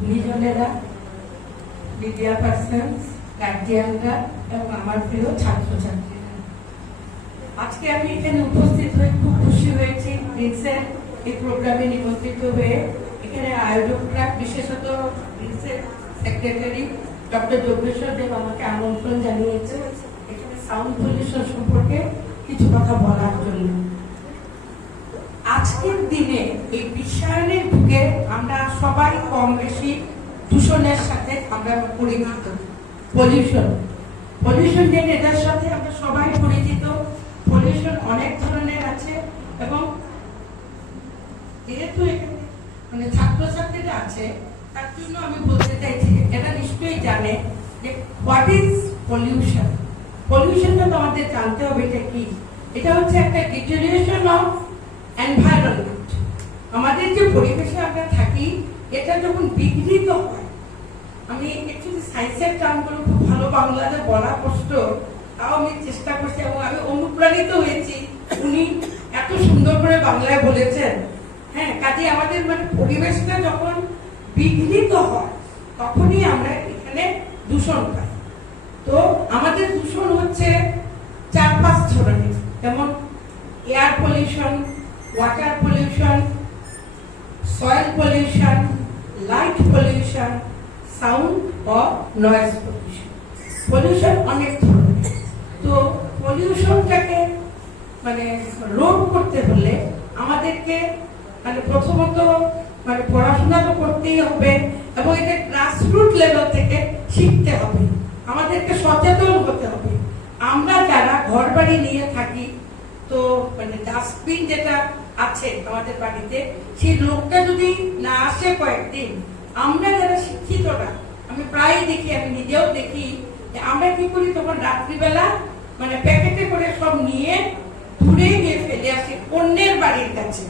গুণীজনেরা media persons গার্জিয়ানরা এবং আমার প্রিয় ছাত্রছাত্রীরা। আজকে আমি এখানে উপস্থিত হয়ে খুব খুশি হয়েছি। প্রিন্সের এই প্রোগ্রামে নিমন্ত্রিত হয়ে এখানে আয়োজকরা, বিশেষত প্রিন্সের সেক্রেটারি ডক্টর যোগেশ্বর দেব আমাকে আমন্ত্রণ জানিয়েছে এখানে সাউন্ড পলিউশন সম্পর্কে কিছু কথা বলার জন্য। আজকের দিনে এই বিশ্বায়নের যুগে আমরা সবাই কম বেশি দূষণের সাথে আমরা পরিচিত পলিউশন পলিউশন যে এটার সাথে আমরা সবাই পরিচিত পলিউশন অনেক ধরনের আছে এবং যেহেতু এখানে মানে ছাত্রছাত্রীরা আছে, তার জন্য আমি বলতে চাইছি এটা নিশ্চয়ই জানে যে হোয়াট ইজ পলিউশন পলিউশনটা তো আমাদের জানতে হবে এটা কি? এটা হচ্ছে একটা ডিটোরিয়েশন অফ এনভায়রনমেন্ট আমাদের যে পরিবেশে আমরা থাকি, এটা যখন বিঘ্নিত হয়, আমি অ্যাকচুয়ালি সায়েন্সের টার্মগুলো খুব ভালো বাংলাতে বলা কষ্ট, তাও আমি চেষ্টা করছি এবং আমি অনুপ্রাণিত হয়েছি। উনি এত সুন্দর করে বাংলায় বলেছেন। হ্যাঁ কাজে আমাদের মানে পরিবেশটা যখন বিঘ্নিত হয়, তখনই আমরা এখানে দূষণ পাই। তো আমাদের দূষণ হচ্ছে চার পাঁচ ধরনের যেমন air pollution water pollution soil pollution light pollution sound ও নয়েজ পলিউশন পলিউশন অনেক ধরনের। তো পলিউশনটাকে মানে রোধ করতে হলে আমাদেরকে মানে প্রথমত মানে পড়াশোনা তো করতেই হবে এবং এটা গ্রাসরুট লেভেল থেকে শিখতে হবে। আমাদেরকে সচেতন হতে হবে। আমরা যারা ঘর বাড়ি নিয়ে থাকি, তো মানে ডাস্টবিন যেটা আছে আমাদের বাড়িতে, সেই লোকটা যদি না আসে কয়েকদিন, আমরা যারা শিক্ষিতরা, আমি প্রায় দেখি, আমি নিজেও দেখি আমরা কি করি, তখন রাত্রিবেলা মানে প্যাকেটে করে সব নিয়ে দূরে গিয়ে ফেলে আসি অন্যের বাড়ির কাছে।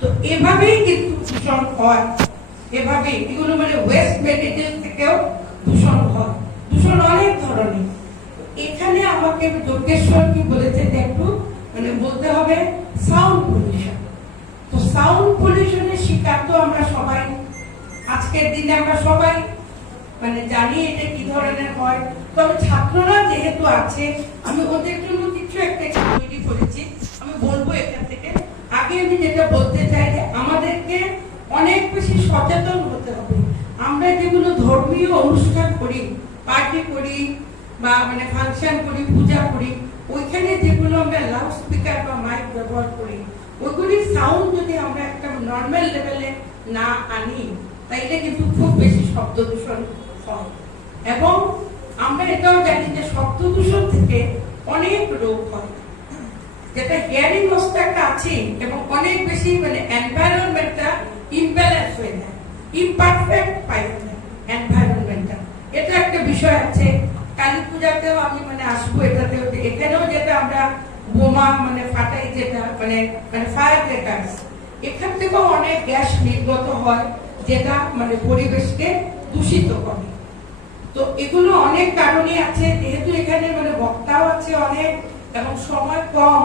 তো এভাবেই কিন্তু দূষণ হয়। এভাবে এগুলো মানে ওয়েস্ট মেটেরিয়াল থেকেও দূষণ হয়। দূষণ অনেক ধরনের। এখানে আমাকে যোগেশ্বর কি বলেছে যে একটু মানে বলতে হবে সাউন্ড পলিউশন তো সাউন্ড পলিউশনের শিকার তো আমরা সবাই। আজকের দিনে আমরা সবাই মানে জানি এটা কি ধরনের হয়। তবে ছাত্ররা যেহেতু আছে, আমি ওদের জন্য কিছু একটা তৈরি করেছি। আমি বলব এখান থেকে। আগে আমি যেটা বলতে চাই যে আমাদেরকে অনেক বেশি সচেতন হতে হবে। আমরা যেগুলো ধর্মীয় অনুষ্ঠান করি পার্টি করি বা মানে ফাংশন করি, পূজা করি, ওইখানে যেগুলো আমরা লাউড স্পিকার বা মাইক ব্যবহার করি ওইগুলি সাউন্ড নর্মাল লেভেলে না আনি, তাইলে কিন্তু খুব বেশি শব্দ দূষণ হয়। এবং আমরা এটাও জানি যে শব্দ দূষণ থেকে অনেক রোগ হয়। যেটা হিয়ারিং একটা আছে এবং অনেক বেশি মানে এনভায়রনমেন্টটা ইমব্যালেন্স হয়ে যায় ইমপারফেক্ট পাই এনভায়রনমেন্টটা এটা একটা বিষয় আছে, কালী পূজাতেও আমি মানে আসব এটাতেও, এখানেও যেটা আমরা বোমা মানে ফাটাই যেটা মানে মানে ফায়ার ক্র্যাকার্স এখান থেকেও অনেক গ্যাস নির্গত হয়, যেটা মানে পরিবেশকে দূষিত করে। তো এগুলো অনেক কারণে আছে, যেহেতু এখানে মানে বক্তাও আছে অনেক এবং সময় কম।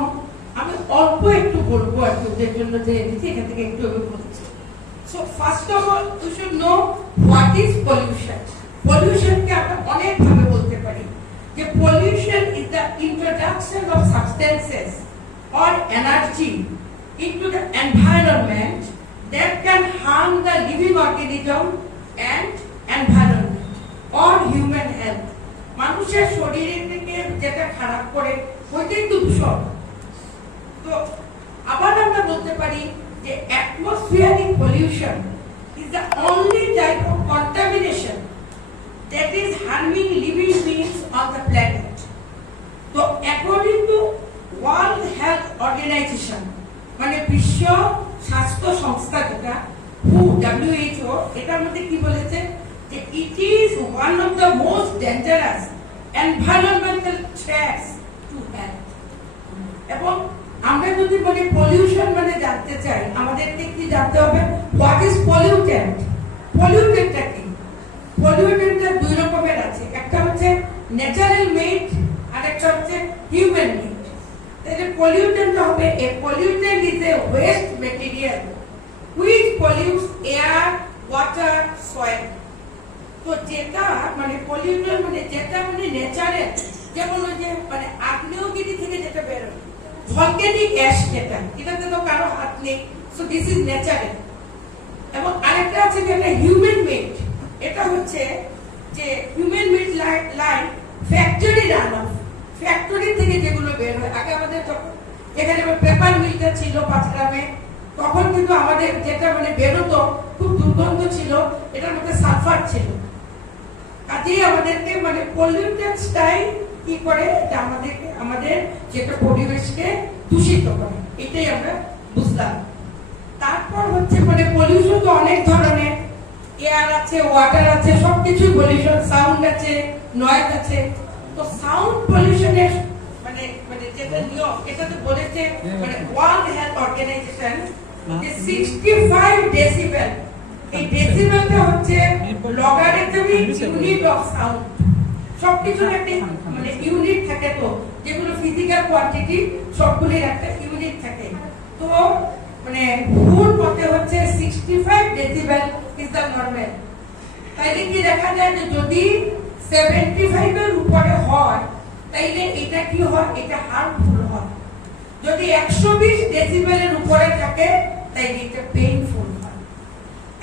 আমি অল্প একটু বলব আর কি ওদের জন্য যে এনেছি এখান থেকে একটু বলছি। So first of all you should know what is pollution পলিউশনকে আমরা অনেকভাবে বলতে পারি। যে pollution is the introduction of substances or energy into the environment that can harm the living organism and environment or human health মানুষের শরীরের থেকে যেটা খারাপ করে ওইটাই দূষণ তো আবার আমরা বলতে পারি যে atmospheric pollution is the only type of contamination that is harming living beings on the planet. তো according to World Health Organization, মানে বিশ্ব স্বাস্থ্য সংস্থা যেটা হু ডাব্লিউএইচও এটার মধ্যে কি বলেছে? যে it is one of the most dangerous environmental threats to health এবং আমরা যদি বলি পলিউশন মানে জানতে চাই, আমাদেরকে কি জানতে হবে? হোয়াট ইজ পলিউটেন্ট পলিউটেন্টটা কি? পলিউটেন্টটা দুই রকমের আছে। একটা হচ্ছে ন্যাচারাল মেড আর একটা হচ্ছে হিউম্যান মেড pollutant হবে a pollutant is a waste material which pollutes air, water, soil. তো যেটা মানে পলিউশন মানে যেটা মানে নেচারের যেমন ওই যে মানে আগ্নেয়গিরি থেকে যেটা বেরোয় ভলকেনিক অ্যাশ যেটা এটাতে তো কারও হাত নেই সো দিস ইজ ন্যাচারাল এবং আরেকটা আছে যেটা হিউম্যান মেড এটা হচ্ছে যে human made line factory run of factory থেকে যেগুলো বের হয়, আগে আমাদের যখন এখানে পেপার মিলটা ছিল পাঁচগ্রামে তখন কিন্তু আমাদের যেটা মানে বেরোতো, খুব দুর্গন্ধ ছিল, এটার মধ্যে সালফার ছিল। কাজেই আমাদেরকে মানে পলিউটেন্সটাই কি করে? এটা আমাদেরকে, আমাদের যেটা পরিবেশকে দূষিত করে। এটাই আমরা বুঝলাম। তারপর হচ্ছে মানে পলিউশন তো অনেক ধরনের। এয়ার আছে ওয়াটার আছে সবকিছু পলিউশন সাউন্ড আছে নয়েজ আছে। তো সাউন্ড পলিউশনের মানে মানে যেটা নিয়ম এটাতে বলেছে মানে ওয়ার্ল্ড হেলথ অর্গানাইজেশন যে 65 ডেসিবেল এই ডেসিবেলটা হচ্ছে লগারিথমিক ইউনিট অফ সাউন্ড সবকিছুর একটা মানে ইউনিট থাকে তো যেগুলো ফিজিক্যাল কোয়ান্টিটি সবগুলির একটা ইউনিট থাকে। তো মানে পথে হচ্ছে 65 ডেসিবেল ইজ দ্য নরমাল তাইলে কি দেখা যায় যে যদি 75 এর উপরে হয়, তাইলে এটা কি হয়? এটা হার্মফুল হয়। যদি 120 ডেসিবেলের উপরে থাকে, তাইলে এটা পেইনফুল হয়।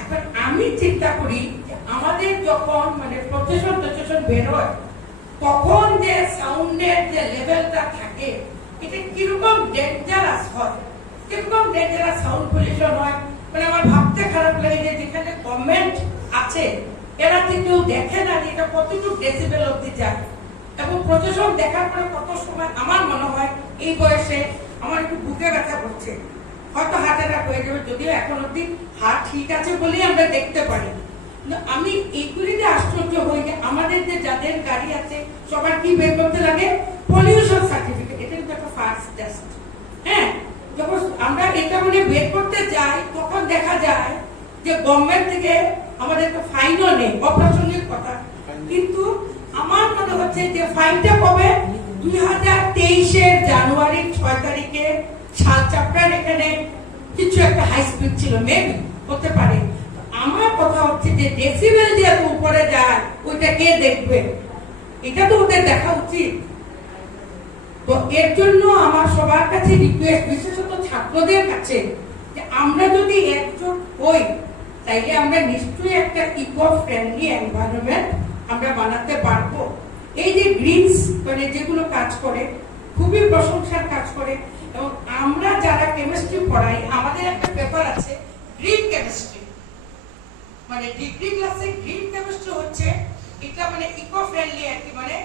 এখন আমি চিন্তা করি যে আমাদের যখন মানে প্রচেশন প্রচেশন বেরোয় তখন যে সাউন্ডের যে লেভেলটা থাকে, এটা কীরকম ডেঞ্জারাস হয়? কীরকম ডেঞ্জারাস সাউন্ড পলিউশন হয়? মানে আমার ভাবতে খারাপ লাগে যে যেখানে গভর্নমেন্ট আছে এরা যে কেউ দেখে না, এটা কতটুকু ডেসিবেল অব্দি যায়? এবং প্রচেশন দেখার পরে কত সময় আমার মনে হয় এই বয়সে আমার একটু বুকে ব্যথা করছে। হয়তো অ্যাটাক হয়ে যাবে, যদিও এখন অব্দি হার্ট ঠিক আছে বলেই আমরা দেখতে পারি। আমি এইগুলিতে আশ্চর্য হই যে আমাদের যে যাদের গাড়ি আছে, সবার কি বের করতে লাগে? পলিউশন সার্টিফিকেট এটা কিন্তু একটা ফার্স্ট টেস্ট হ্যাঁ যখন আমরা এটা মানে বের করতে যাই, তখন দেখা যায় যে গভর্নমেন্ট থেকে আমাদের একটা ফাইনও নেই, অপ্রাসঙ্গিক কথা। কিন্তু আমার মনে হচ্ছে যে ফাইনটা কবে? দুই হাজার তেইশের জানুয়ারির ছয় তারিখে শালচাপড়ার এখানে কিছু একটা হাই স্পিড ছিল মেবি হতে পারে। আমার কথা হচ্ছে যে ডেসিবেল যে এত উপরে যায়, ওইটা কে দেখবে? এটা তো ওদের দেখা উচিত। তো এর জন্য আমার সবার কাছে রিকোয়েস্ট বিশেষত ছাত্রদের কাছে, যে আমরা যদি একজোট হই তাইলে আমরা নিশ্চয়ই একটা ইকো ফ্রেন্ডলি এনভায়রনমেন্ট আমরা বানাতে পারব। এই যে গ্রিনস মানে যেগুলো কাজ করে, খুবই প্রশংসার কাজ করে, এবং আমরা যারা কেমিস্ট্রি পড়াই, আমাদের একটা পেপার আছে গ্রিন কেমিস্ট্রি মানে ডিগ্রি ক্লাসে গ্রিন কেমিস্ট্রি হচ্ছে, এটা মানে ইকো ফ্রেন্ডলি আর কি মানে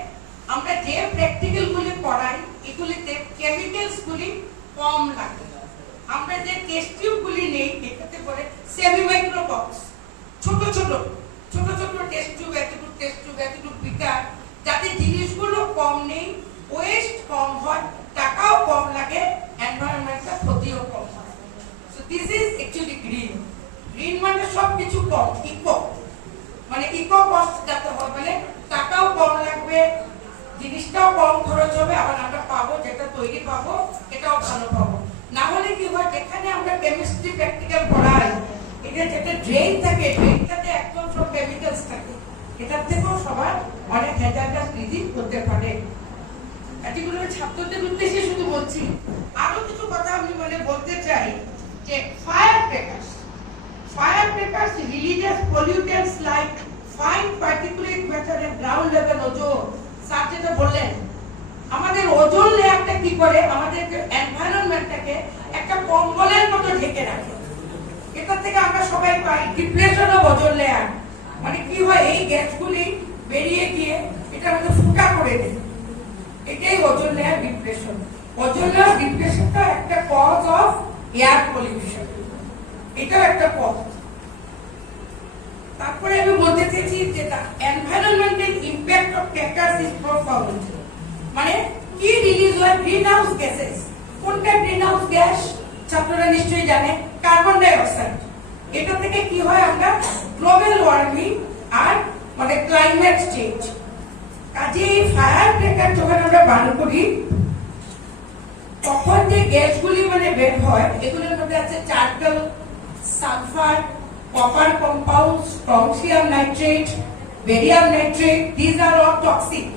আমরা যে প্র্যাকটিক্যাল গুলি পড়াই, এগুলিতে কেমিক্যালস গুলি কম লাগে। আমরা যে টেস্ট টিউব গুলি নেই, এটাতে করে সেমি মাইক্রো বক্স ছোট ছোট ছোট ছোট টেস্ট টিউব এতটুকু টেস্ট টিউব এতটুকু বিকার যাতে জিনিসগুলো কম নেই ওয়েস্ট কম হয়, টাকাও কম লাগে এনভায়রনমেন্টটা ক্ষতিও কম হয়। So this is actually green green মানে সব কিছু কম ইকো মানে ইকো কস্ট যাতে হয় মানে টাকাও কম লাগবে, জিনিসটাও কম খরচ হবে আবার আমরা পাবো, যেটা তৈরি পাবো, এটাও ভালো পাবো না হলে কি হয় যেখানে আমরা কেমিস্ট্রি প্র্যাকটিক্যাল পড়াই এটা যেটা ড্রেন থাকে ড্রেনটাতে একদম সব কেমিক্যালস থাকে। এটার থেকেও সবার অনেক হ্যাজার্ডাস ডিজিজ হতে পারে। এগুলো ছাত্রদের উদ্দেশ্যে শুধু বলছি, আরও কিছু কথা আমি মানে বলতে চাই যে fire crackers Firecrackers releases pollutants like fine particulate matter and ground level ozone. Sir যেটা বললেন, আমাদের ওজোন লেয়ারটা কি করে? আমাদের এনভায়রনমেন্টটাকে একটা কম্বলের মতো ঢেকে রাখে। এটা থেকে আমরা সবাই পাই ডিপ্রেশন অফ ওজোন লেয়ার মানে কি হয়, এই গ্যাসগুলি বেরিয়ে গিয়ে এটা আমাদের ফুটা করে দেয়। এটাই ozone layer depression. Ozone layer ডিপ্রেশনটা একটা কজ অফ এয়ার পলিউশন এটাও একটা পথ তারপরে আমি বলতে চাইছি যে environmental impact of crackers is profound মানে কি রিলিজ হয়? গ্রিন হাউস গ্যাসেস কোনটা গ্রিন হাউস গ্যাস ছাত্ররা নিশ্চয়ই জানে কার্বন ডাই অক্সাইড এটা থেকে কি হয় আমরা গ্লোবাল ওয়ার্মিং আর মানে ক্লাইমেট চেঞ্জ কাজে এই ফায়ার ক্র্যাকার যখন আমরা বান করি, তখন যে গ্যাসগুলি মানে বের হয়, এগুলোর মধ্যে আছে charcoal sulphur copper compound strontium nitrate barium nitrate this are all toxic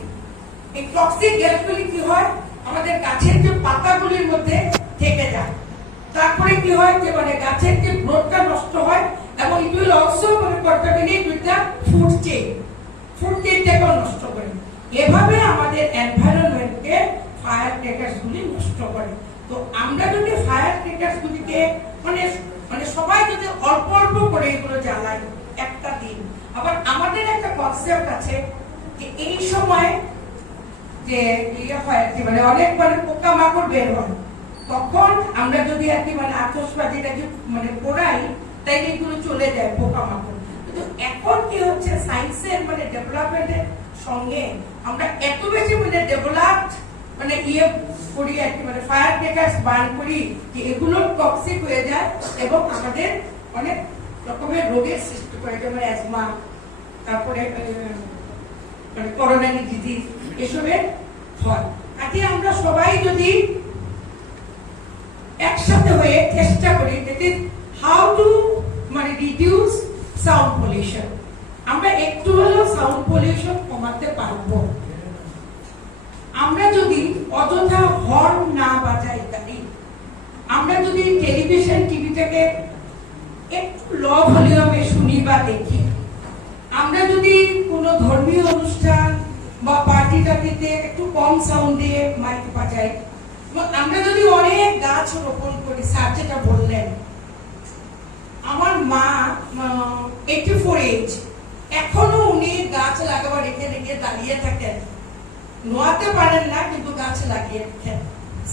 এই টক্সিক গ্যাসগুলি কি হয়? আমাদের গাছের যে পাতাগুলির মধ্যে থেকে যায়। তারপরে কি হয় যে মানে গাছের যে গ্রোথটা নষ্ট হয় এবং ইট উইল অলসো মানে contaminate with the food chain food চেইনটাকেও নষ্ট করে? এভাবে আমাদের এনভায়রনমেন্টকে ফায়ার ক্র্যাকার্স গুলি নষ্ট করে। তো আমরা যদি ফায়ার ক্র্যাকার্স গুলিকে মানে মানে সবাই যদি অল্প অল্প করে এগুলো জ্বালাই একটা দিন। আবার আমাদের একটা কনসেপ্ট আছে যে এই সময় যে ইয়ে হয় কি মানে অনেক মানে পোকামাকড় বের হয়। তখন আমরা যদি কি মানে আতসবাজিটাকে মানে পোড়াই তাই এগুলো চলে যায় পোকামাকড়। কিন্তু এখন কি হচ্ছে? সায়েন্সের মানে ডেভেলপমেন্টের সঙ্গে আমরা এত বেশি মানে ডেভেলপড মানে ইয়ে করি আর কি মানে ফায়ার ক্র্যাকার্স বার্ন করি যে এগুলো টক্সিক হয়ে যায় এবং আমাদের অনেক রকমের রোগের সৃষ্টি করে, যেমন অ্যাজমা তারপরে মানে করোনারি ডিজিজ এসবের হয় কাজে আমরা সবাই যদি একসাথে হয়ে চেষ্টা করি দ্যাট হাউ টু মানে রিডিউস সাউন্ড পলিউশন আমরা একটু হলেও সাউন্ড পলিউশন কমাতে পারব। আমরা যদি অযথা হর্ন না বাজাই গাড়ি, আমরা যদি টেলিভিশন টিভিটাকে একটু ল ভলিউমে শুনি বা দেখি, আমরা যদি কোনো ধর্মীয় অনুষ্ঠান বা পার্টি টার্টিতে একটু কম সাউন্ড দিয়ে মাইক বাজাই আমরা যদি অনেক গাছ রোপণ করি, স্যার যেটা বললেন, আমার মা এইটি ফোর এজ এখনও উনি গাছ লাগাবার রেখে রেখে দাঁড়িয়ে থাকেন। নোয়াতে পারেন না, কিন্তু গাছ লাগিয়ে রাখেন।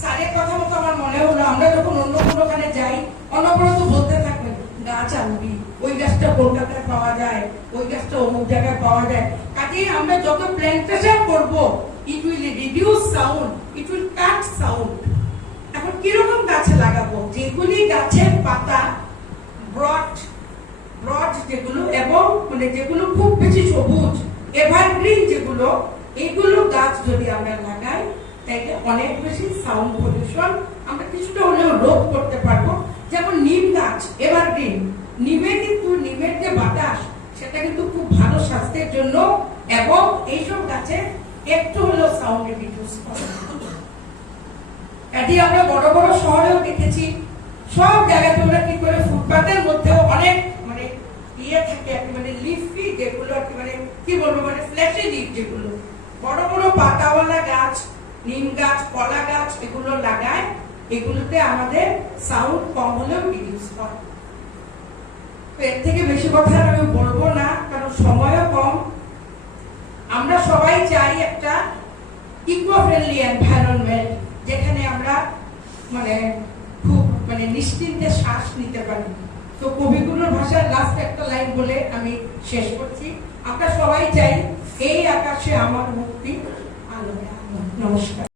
স্যারের কথা মতো আমার মনে হলো, আমরা যখন অন্য কোনোখানে যাই অনবরত বলতে থাকবেন, গাছ আনবি, ওই গাছটা কলকাতায় পাওয়া যায়, ওই গাছটা অমুক জায়গায় পাওয়া যায়। কাজেই আমরা যত প্ল্যান্টেশন করব it will reduce sound it will cut sound এখন কীরকম গাছ লাগাবো? যেগুলি গাছের পাতা ব্রড ব্রড যেগুলো এবং মানে যেগুলো খুব বেশি সবুজ এভারগ্রিন যেগুলো এইগুলো গাছ যদি আমরা লাগাই, তাইলে অনেক বেশি সাউন্ড পলিউশন আমরা কিছুটা হলেও রোধ করতে পারব। যেমন নিম গাছ এভারগ্রিন নিমে কিন্তু, নিমের যে বাতাস, সেটা কিন্তু খুব ভালো স্বাস্থ্যের জন্য এবং এইসব গাছে একটু সাউন্ড রিডিউস করে আমরা বড় বড় শহরেও দেখেছি। সব জায়গাতে ওরা কি করে ফুটপাতের মধ্যেও অনেক মানে ইয়ে থাকে আর মানে লিফি যেগুলো আর মানে কি বলব মানে ফ্ল্যাশি লিফ যেগুলো। বড় বড় পাতাওয়ালা গাছ, নিম গাছ, কলা গাছ, এগুলো লাগায়, এগুলোতে আমাদের সাউন্ড কম হলেও রিডিউস হয়। এর থেকে বেশি কথা আমি বলব না, কারণ সময়ও কম। আমরা সবাই চাই একটা ইকো ফ্রেন্ডলি এনভায়রনমেন্ট যেখানে আমরা মানে খুব মানে নিশ্চিন্তে শ্বাস নিতে পারি। তো কবিগুলোর ভাষার লাস্ট একটা লাইন বলে আমি শেষ করছি। আমরা সবাই চাই এই আকাশে আমার মুক্তি। আলো। নমস্কার।